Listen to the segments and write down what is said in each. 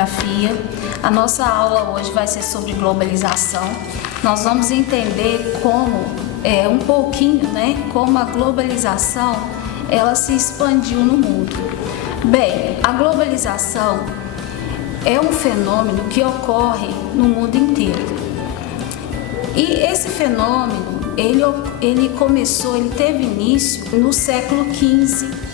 Geografia. A nossa aula hoje vai ser sobre globalização. Nós vamos entender como, um pouquinho, como a globalização ela se expandiu no mundo. Bem, a globalização é um fenômeno que ocorre no mundo inteiro. E esse fenômeno, ele teve início no século XV,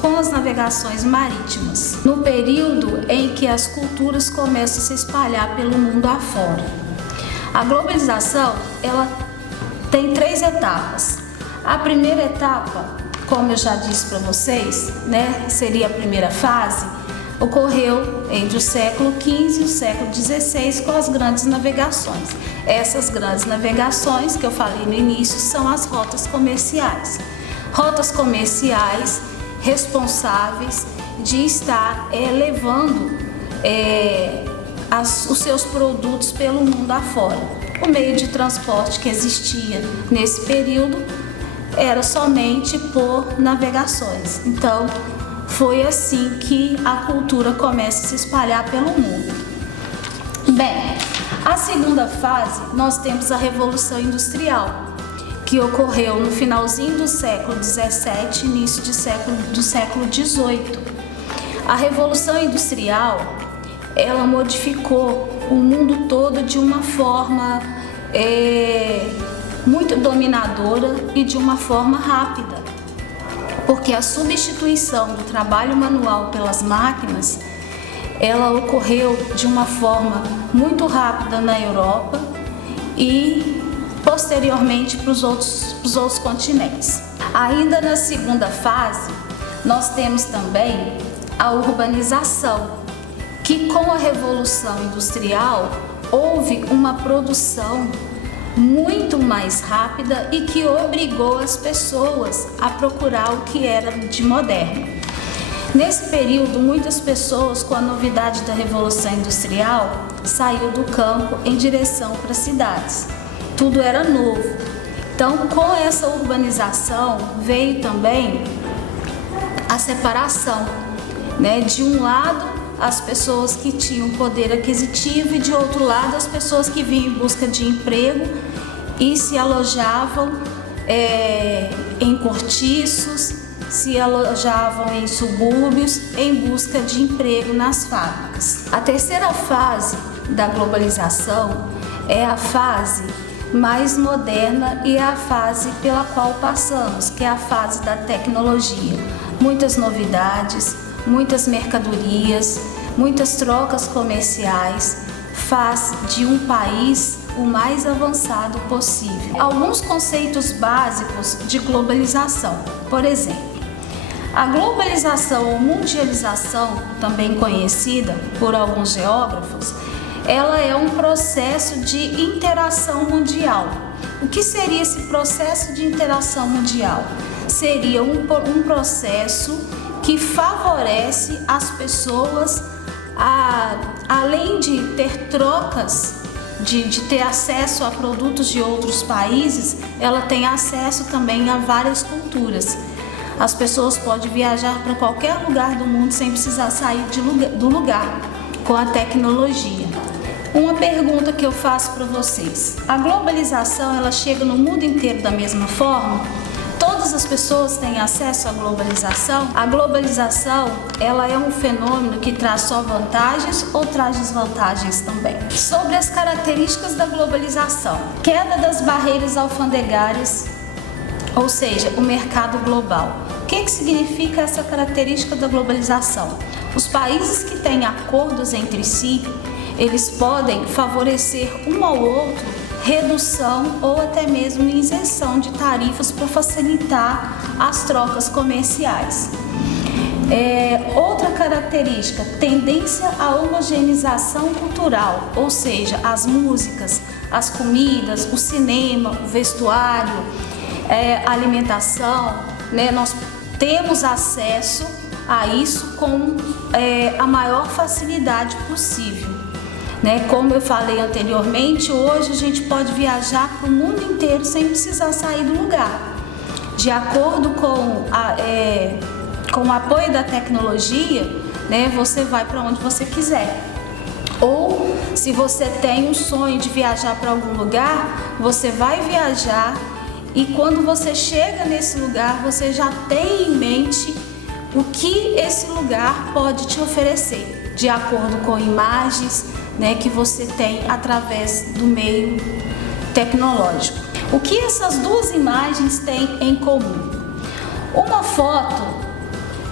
com as navegações marítimas, no período em que as culturas começam a se espalhar pelo mundo afora. A globalização, ela tem 3 etapas. A primeira etapa, como eu já disse para vocês, seria a primeira fase, ocorreu entre o século XV e o século XVI com as grandes navegações. Essas grandes navegações que eu falei no início são as rotas comerciais. Rotas comerciais responsáveis de estar levando os seus produtos pelo mundo afora. O meio de transporte que existia nesse período era somente por navegações. Então, foi assim que a cultura começa a se espalhar pelo mundo. Bem, a segunda fase, nós temos a Revolução Industrial, que ocorreu no finalzinho do século XVII, início do século XVIII. A Revolução Industrial, ela modificou o mundo todo de uma forma muito dominadora e de uma forma rápida, porque a substituição do trabalho manual pelas máquinas, ela ocorreu de uma forma muito rápida na Europa e posteriormente para os outros continentes. Ainda na segunda fase, nós temos também a urbanização, que com a Revolução Industrial houve uma produção muito mais rápida e que obrigou as pessoas a procurar o que era de moderno. Nesse período, muitas pessoas, com a novidade da Revolução Industrial, saíram do campo em direção para as cidades. Tudo era novo. Então, com essa urbanização, veio também a separação, de um lado, as pessoas que tinham poder aquisitivo e de outro lado, as pessoas que vinham em busca de emprego e se alojavam em cortiços, se alojavam em subúrbios em busca de emprego nas fábricas. A terceira fase da globalização é a fase mais moderna e é a fase pela qual passamos, que é a fase da tecnologia. Muitas novidades, muitas mercadorias, muitas trocas comerciais, faz de um país o mais avançado possível. Alguns conceitos básicos de globalização, por exemplo, a globalização ou mundialização, também conhecida por alguns geógrafos, ela é um processo de interação mundial. O que seria esse processo de interação mundial? Seria um processo que favorece as pessoas além de ter trocas, de ter acesso a produtos de outros países, ela tem acesso também a várias culturas. As pessoas podem viajar para qualquer lugar do mundo sem precisar sair do lugar com a tecnologia. Uma pergunta que eu faço para vocês: a globalização ela chega no mundo inteiro da mesma forma? Todas as pessoas têm acesso à globalização? A globalização ela é um fenômeno que traz só vantagens ou traz desvantagens também? Sobre as características da globalização: queda das barreiras alfandegárias, ou seja, o mercado global. O que significa essa característica da globalização? Os países que têm acordos entre si, eles podem favorecer um ao outro redução ou até mesmo isenção de tarifas para facilitar as trocas comerciais. Outra característica, tendência à homogeneização cultural, ou seja, as músicas, as comidas, o cinema, o vestuário, a alimentação, nós temos acesso a isso com a maior facilidade possível. Como eu falei anteriormente, hoje a gente pode viajar para o mundo inteiro sem precisar sair do lugar. De acordo com o apoio da tecnologia, né, você vai para onde você quiser. Ou se você tem um sonho de viajar para algum lugar, você vai viajar e quando você chega nesse lugar, você já tem em mente o que esse lugar pode te oferecer, de acordo com imagens, né, que você tem através do meio tecnológico. O que essas duas imagens têm em comum? Uma foto,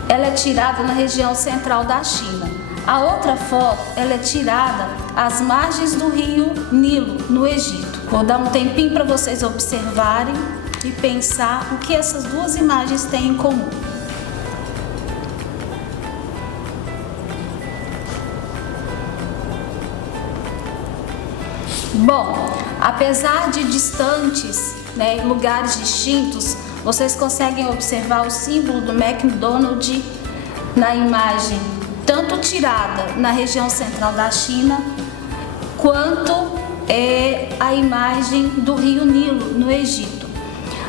ela é tirada na região central da China. A outra foto, ela é tirada às margens do rio Nilo, no Egito. Vou dar um tempinho para vocês observarem e pensar o que essas duas imagens têm em comum. Bom, apesar de distantes, né, lugares distintos, vocês conseguem observar o símbolo do McDonald's na imagem, tanto tirada na região central da China, quanto a imagem do rio Nilo, no Egito.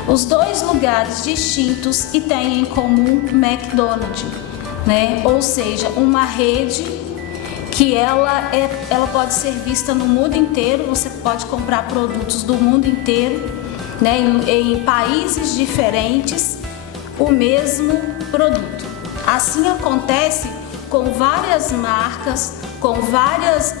Os dois lugares distintos e têm em comum McDonald's, né? Ou seja, uma rede que ela pode ser vista no mundo inteiro, você pode comprar produtos do mundo inteiro, né, em países diferentes, o mesmo produto. Assim acontece com várias marcas, com várias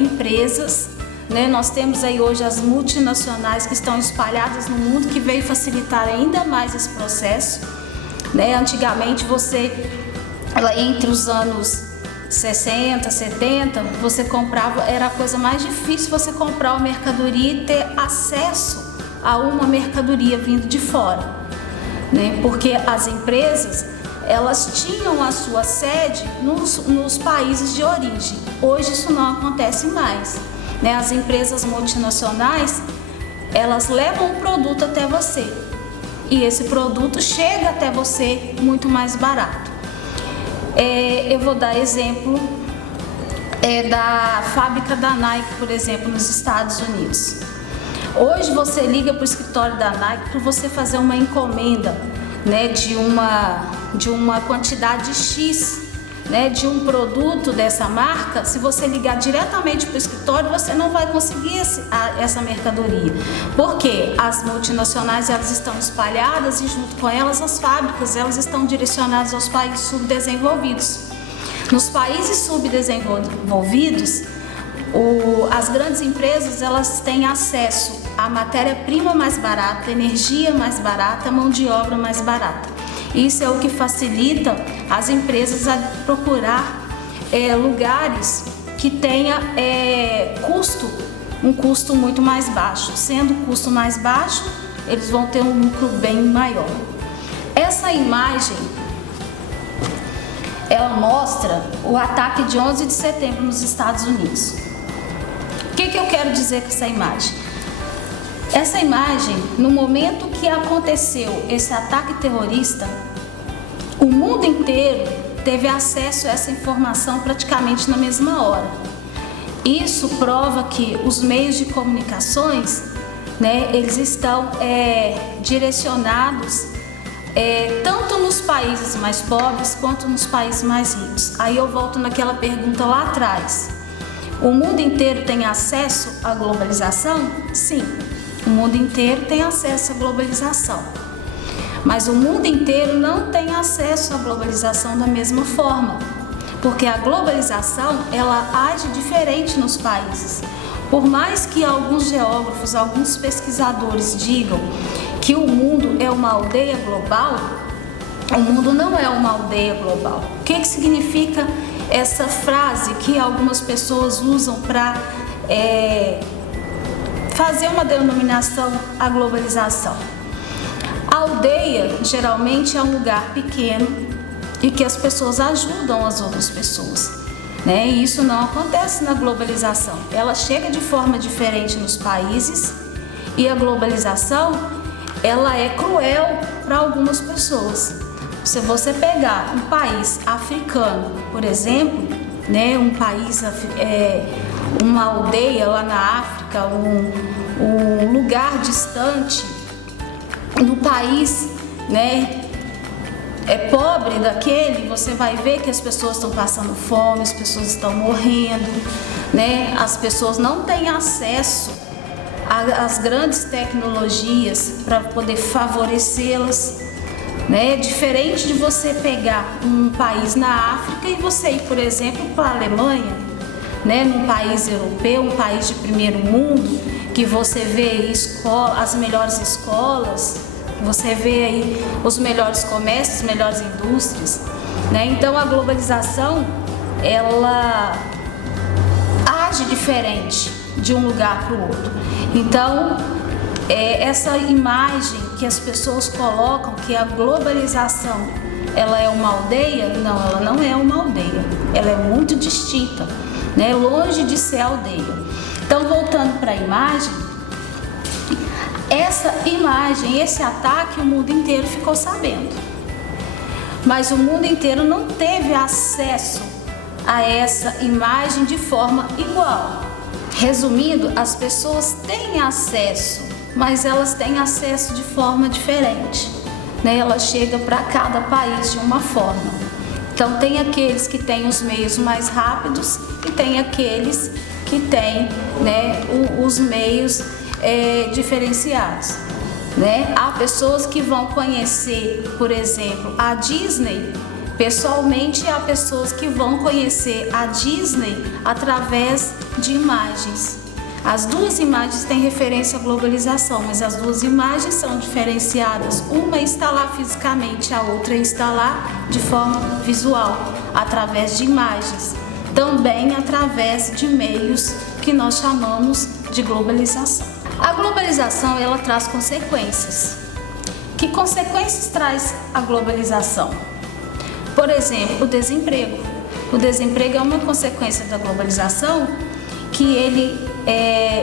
empresas, né? Nós temos aí hoje as multinacionais que estão espalhadas no mundo, que veio facilitar ainda mais esse processo, né? Antigamente entre os anos 60, 70, você comprava, era a coisa mais difícil você comprar uma mercadoria e ter acesso a uma mercadoria vindo de fora, né? Porque as empresas, elas tinham a sua sede nos países de origem. Hoje isso não acontece mais, né? As empresas multinacionais, elas levam o produto até você e esse produto chega até você muito mais barato. Eu vou dar exemplo da fábrica da Nike, por exemplo, nos Estados Unidos. Hoje você liga para o escritório da Nike para você fazer uma encomenda, né, de uma quantidade X, né, de um produto dessa marca. Se você ligar diretamente para o escritório, você não vai conseguir essa mercadoria, porque as multinacionais, elas estão espalhadas e junto com elas as fábricas, elas estão direcionadas aos países subdesenvolvidos. Nos países subdesenvolvidos, as grandes empresas, elas têm acesso à matéria-prima mais barata, energia mais barata, mão de obra mais barata. Isso é o que facilita as empresas a procurar lugares que tenha um custo muito mais baixo. Sendo o custo mais baixo, eles vão ter um lucro bem maior. Essa imagem, ela mostra o ataque de 11 de setembro nos Estados Unidos. O que eu quero dizer com essa imagem? Essa imagem, no momento que aconteceu esse ataque terrorista, o mundo inteiro teve acesso a essa informação praticamente na mesma hora. Isso prova que os meios de comunicações, né, eles estão direcionados tanto nos países mais pobres quanto nos países mais ricos. Aí eu volto naquela pergunta lá atrás. O mundo inteiro tem acesso à globalização? Sim. O mundo inteiro tem acesso à globalização, mas o mundo inteiro não tem acesso à globalização da mesma forma, porque a globalização, ela age diferente nos países. Por mais que alguns geógrafos, alguns pesquisadores digam que o mundo é uma aldeia global, o mundo não é uma aldeia global. O que significa essa frase que algumas pessoas usam para fazer uma denominação à globalização? A aldeia geralmente é um lugar pequeno e que as pessoas ajudam as outras pessoas, né? E isso não acontece na globalização. Ela chega de forma diferente nos países e a globalização, ela é cruel para algumas pessoas. Se você pegar um país africano, por exemplo, né, um país, uma aldeia lá na África, um lugar distante, no país, né, pobre daquele, você vai ver que as pessoas estão passando fome, as pessoas estão morrendo, né? As pessoas não têm acesso às grandes tecnologias para poder favorecê-las, né? Diferente de você pegar um país na África e você ir, por exemplo, para a Alemanha, né? Num país europeu, um país de primeiro mundo, que você vê as melhores escolas, você vê aí os melhores comércios, as melhores indústrias, né? Então a globalização, ela age diferente de um lugar para o outro. Então essa imagem que as pessoas colocam que a globalização ela é uma aldeia, não, ela não é uma aldeia, ela é muito distinta, né? Longe de ser aldeia. Então, voltando para a imagem, essa imagem, esse ataque, o mundo inteiro ficou sabendo. Mas o mundo inteiro não teve acesso a essa imagem de forma igual. Resumindo, as pessoas têm acesso, mas elas têm acesso de forma diferente, né? Ela chega para cada país de uma forma. Então, tem aqueles que têm os meios mais rápidos e tem aqueles que têm, né, os meios diferenciados, né? Há pessoas que vão conhecer, por exemplo, a Disney pessoalmente, e há pessoas que vão conhecer a Disney através de imagens. As duas imagens têm referência à globalização, mas as duas imagens são diferenciadas. Uma está lá fisicamente, a outra está lá de forma visual, através de imagens. Também através de meios que nós chamamos de globalização. A globalização, ela traz consequências. Que consequências traz a globalização? Por exemplo, o desemprego. O desemprego é uma consequência da globalização, que ele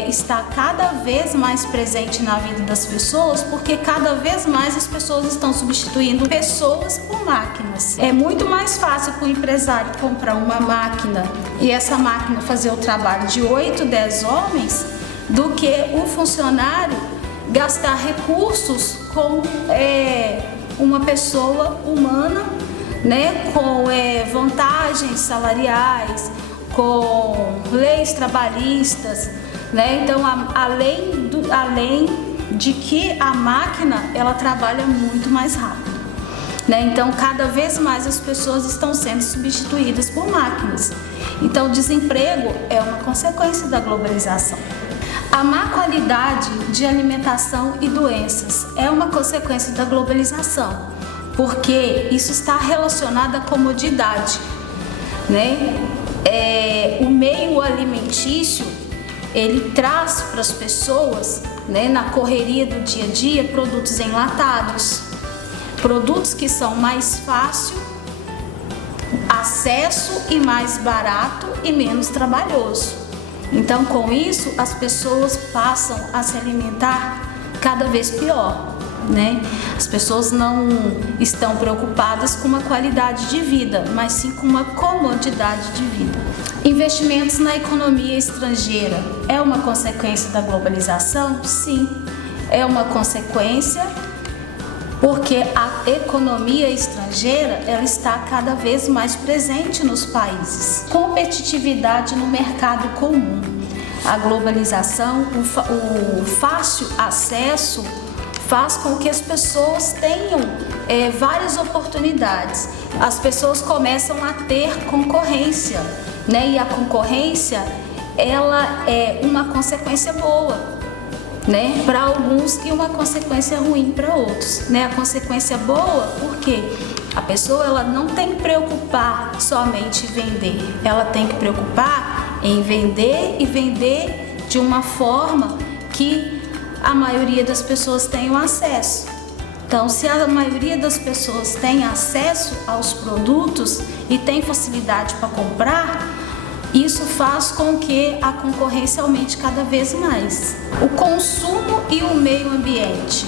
está cada vez mais presente na vida das pessoas, porque cada vez mais as pessoas estão substituindo pessoas por máquinas. É muito mais fácil para o empresário comprar uma máquina e essa máquina fazer o trabalho de 8, 10 homens do que o funcionário gastar recursos com uma pessoa humana, né, com vantagens salariais, com leis trabalhistas, né? Então, além de que a máquina ela trabalha muito mais rápido, né? Então, cada vez mais as pessoas estão sendo substituídas por máquinas. Então, o desemprego é uma consequência da globalização. A má qualidade de alimentação e doenças é uma consequência da globalização, porque isso está relacionado à comodidade, né? O meio alimentício, ele traz para as pessoas, né, na correria do dia a dia, produtos enlatados, produtos que são mais fácil acesso e mais barato e menos trabalhoso. Então, com isso, as pessoas passam a se alimentar cada vez pior, né? As pessoas não estão preocupadas com uma qualidade de vida, mas sim com uma comodidade de vida. Investimentos na economia estrangeira é uma consequência da globalização? Sim, é uma consequência, porque a economia estrangeira ela está cada vez mais presente nos países. Competitividade no mercado comum. A globalização, o fácil acesso faz com que as pessoas tenham várias oportunidades. As pessoas começam a ter concorrência, né? E a concorrência ela é uma consequência boa, né, para alguns e uma consequência ruim para outros, né? A consequência boa porque a pessoa ela não tem que preocupar somente em vender, ela tem que preocupar em vender e vender de uma forma que a maioria das pessoas tenham acesso. Então, se a maioria das pessoas tem acesso aos produtos e tem facilidade para comprar, isso faz com que a concorrência aumente cada vez mais. O consumo e o meio ambiente.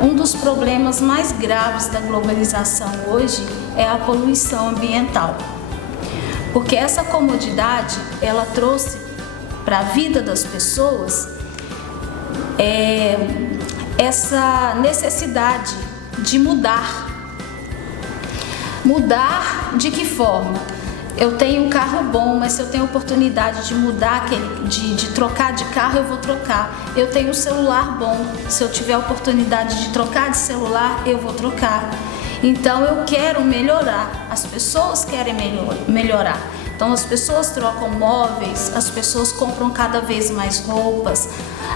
Um dos problemas mais graves da globalização hoje é a poluição ambiental. Porque essa comodidade, ela trouxe para a vida das pessoas essa necessidade de mudar. Mudar de que forma? Eu tenho um carro bom, mas se eu tenho oportunidade de mudar, de trocar de carro, eu vou trocar. Eu tenho um celular bom, se eu tiver a oportunidade de trocar de celular, eu vou trocar. Então eu quero melhorar, as pessoas querem melhorar. Então as pessoas trocam móveis, as pessoas compram cada vez mais roupas,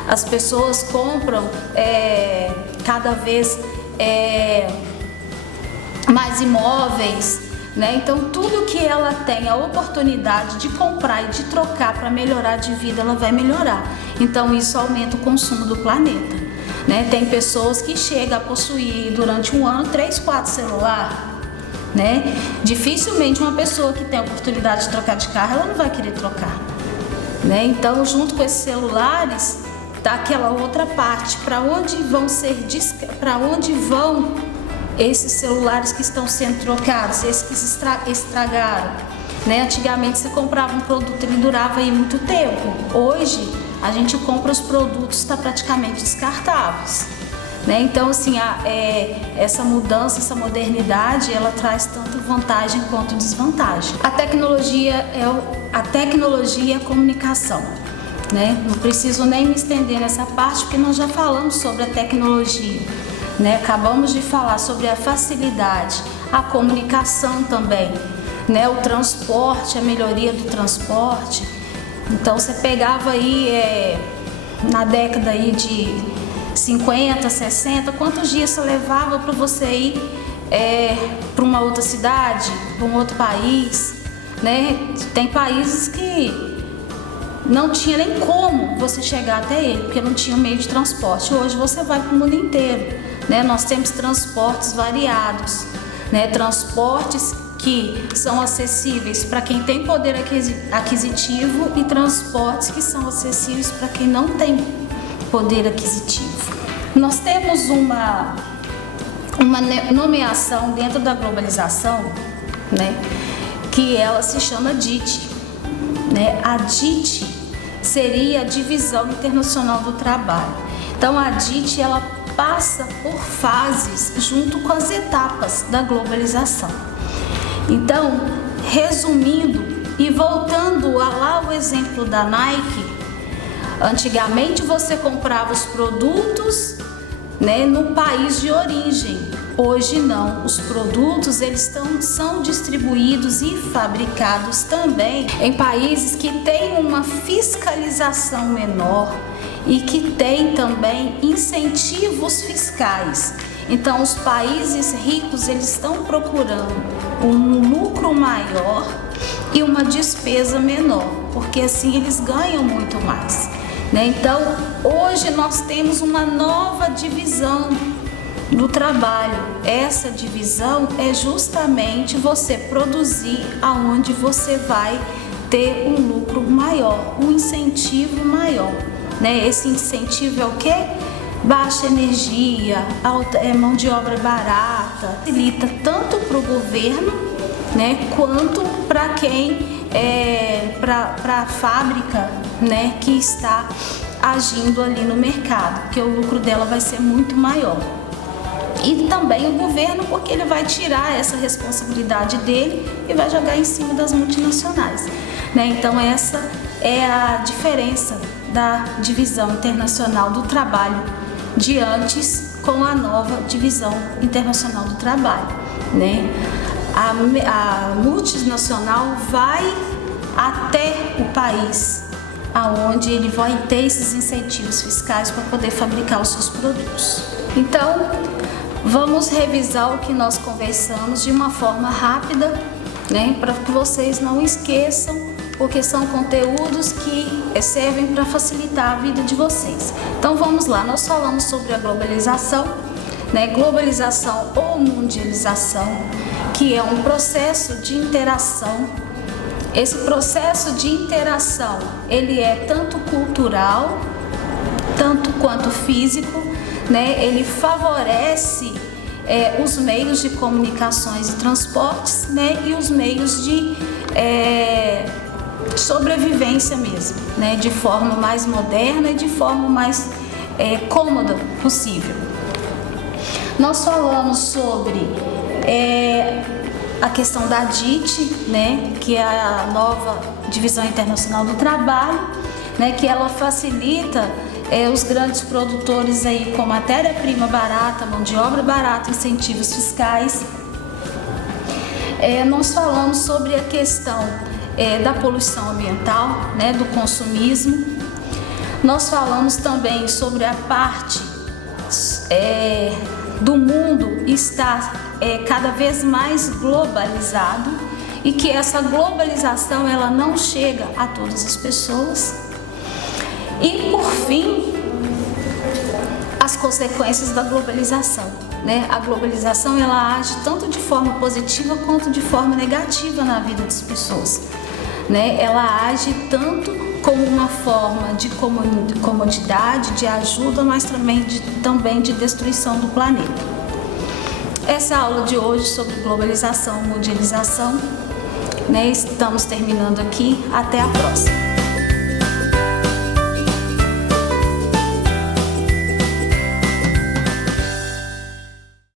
as pessoas compram cada vez mais imóveis, né? Então tudo que ela tem a oportunidade de comprar e de trocar para melhorar de vida, ela vai melhorar. Então isso aumenta o consumo do planeta, né? Tem pessoas que chegam a possuir durante um ano 3, 4 celulares, né? Dificilmente uma pessoa que tem a oportunidade de trocar de carro, ela não vai querer trocar, né? Então junto com esses celulares tá aquela outra parte, para onde vão esses celulares que estão sendo trocados, esses que se estragaram, né? Antigamente você comprava um produto, ele durava aí muito tempo. Hoje a gente compra os produtos, está praticamente descartáveis, né? Então assim, essa mudança, essa modernidade, ela traz tanto vantagem quanto desvantagem. A tecnologia é a comunicação, né? Não preciso nem me estender nessa parte, porque nós já falamos sobre a tecnologia, né? Acabamos de falar sobre a facilidade, a comunicação também, né? O transporte, a melhoria do transporte. Então você pegava aí na década aí de 50, 60, quantos dias você levava para você ir para uma outra cidade, para um outro país, né? Tem países que não tinha nem como você chegar até ele, porque não tinha meio de transporte. Hoje você vai para o mundo inteiro, né? Nós temos transportes variados, né? Transportes que são acessíveis para quem tem poder aquisitivo e transportes que são acessíveis para quem não tem poder aquisitivo. Nós temos uma nomeação dentro da globalização, né? Que ela se chama DIT, né? A DIT seria a Divisão Internacional do Trabalho. Então a DIT, ela passa por fases junto com as etapas da globalização. Então, resumindo e voltando lá ao exemplo da Nike, antigamente você comprava os produtos, né, no país de origem. Hoje não, os produtos são distribuídos e fabricados também em países que têm uma fiscalização menor e que têm também incentivos fiscais. Então os países ricos, eles estão procurando um lucro maior e uma despesa menor, porque assim eles ganham muito mais, né? Então hoje nós temos uma nova divisão do trabalho. Essa divisão é justamente você produzir aonde você vai ter um lucro maior, um incentivo maior, né? Esse incentivo é o quê? Baixa energia, mão de obra barata, facilita tanto para o governo, né, quanto para quem para a fábrica, né, que está agindo ali no mercado, porque o lucro dela vai ser muito maior. E também o governo, porque ele vai tirar essa responsabilidade dele e vai jogar em cima das multinacionais, né? Então essa é a diferença da Divisão Internacional do Trabalho de antes com a nova Divisão Internacional do Trabalho, né? A multinacional vai até o país aonde ele vai ter esses incentivos fiscais para poder fabricar os seus produtos. Então, vamos revisar o que nós conversamos de uma forma rápida, né, para que vocês não esqueçam, porque são conteúdos que servem para facilitar a vida de vocês. Então vamos lá, nós falamos sobre a globalização, né, globalização ou mundialização, que é um processo de interação. Esse processo de interação, ele é tanto cultural, tanto quanto físico, né? Ele favorece os meios de comunicações e transportes, né? E os meios de sobrevivência mesmo, né? De forma mais moderna e de forma mais cômoda possível. Nós falamos sobre a questão da DIT, né, que é a nova Divisão Internacional do Trabalho, né, que ela facilita os grandes produtores aí com matéria-prima barata, mão de obra barata, incentivos fiscais. Nós falamos sobre a questão da poluição ambiental, né, do consumismo. Nós falamos também sobre a parte do mundo estar cada vez mais globalizado e que essa globalização ela não chega a todas as pessoas. E por fim, as consequências da globalização, né? A globalização ela age tanto de forma positiva quanto de forma negativa na vida das pessoas, né? Ela age tanto como uma forma de comodidade, de ajuda, mas também de destruição do planeta. Essa é a aula de hoje sobre globalização e mundialização, né? Estamos terminando aqui. Até a próxima.